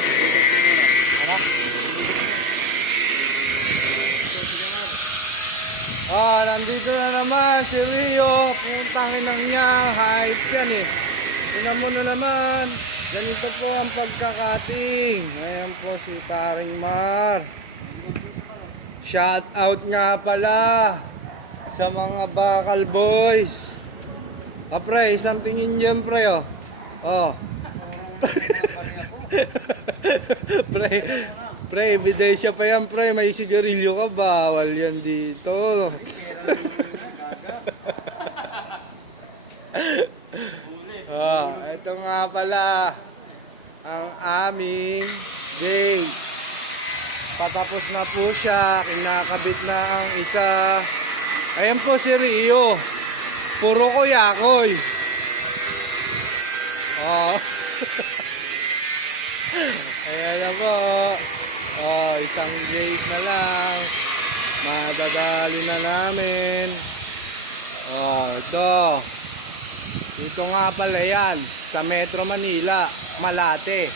Ano? Ah, nandito na naman si Rio. Putangin lang niya. Hype yan eh. Tingnan mo na naman. Ganito po ang pagkakating. Ayan po si Paring Mar. Shout out nga pala sa mga bakal boys. Pre, isang tingin dyan pre oh. Oh. Pre, ebidensya pa yan pre. May sigarilyo ka, bawal yan dito. Ito nga pala ang aming gate. Patapos na po siya, kinakabit na ang isa. Ayan po si Rio. Puro ko yakoy. Oh. Ayan na po. Oh, isang gate na lang. Madadali na namin. Oh, ito. Dito nga pala yan. Sa Metro Manila, Malate.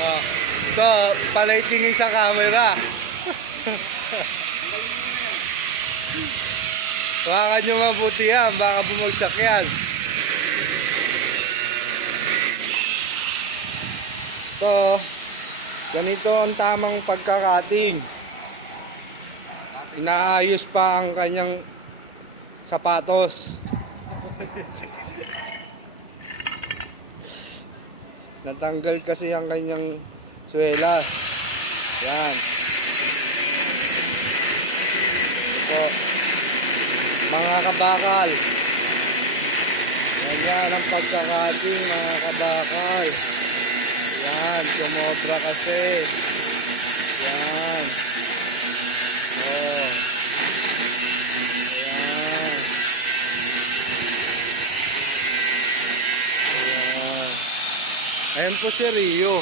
Oh, ito, palay tingin sa camera. Baka nyo mabuti yan, baka bumagsak yan. Ito, ganito ang tamang pagkakating. Inaayos pa ang kanyang sapatos. Natanggal kasi ang kanyang swelas. Yan. Ito, mga kabakal. Yan ang pagkakating mga kabakal. Yan, sumobra kasi. Yan. Oh. Yan. Yan. Ayan po si Rio.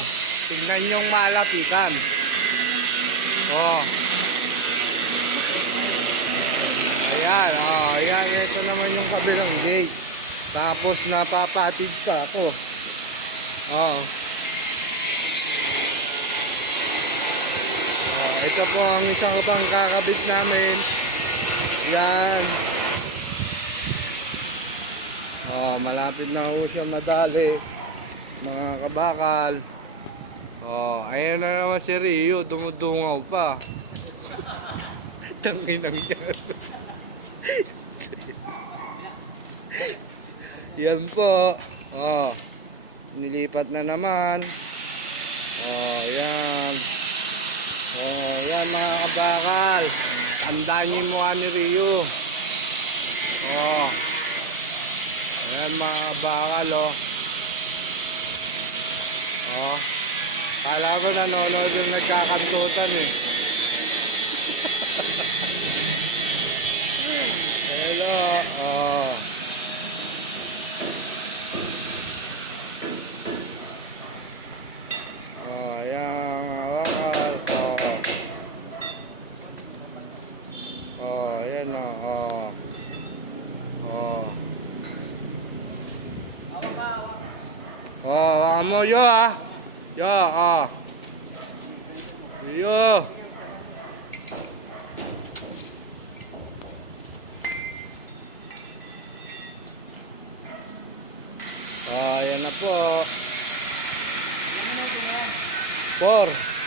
Tignan yung malapitan. Oh. Ayan, oh, ayan, ito naman yung kabilang gate. Tapos napapatid pa ako. Oh. Oh, ito po ang isang pang kakabit namin. Yan. Oh, malapit na ho siya madali. Mga kabakal. Oh, ayan na naman si Rio, dumudungaw pa. Tanginang yan. Yan po. Oh, nilipat na naman. Oh, yan. Oh, yan mga kabakal. Tandaan niyo yung mukha ni Rio. Oh. Yan mga kabakal, oh. Oh. Kala ko nanonood yung nagkakantutan eh. Hello. Oh. Oh, ayan mga bakal. Oh. Oh, ayan o. Oh. Oh. Oh, baka mo yo ah. Yo, ah. Yo. Ayan na po. 4.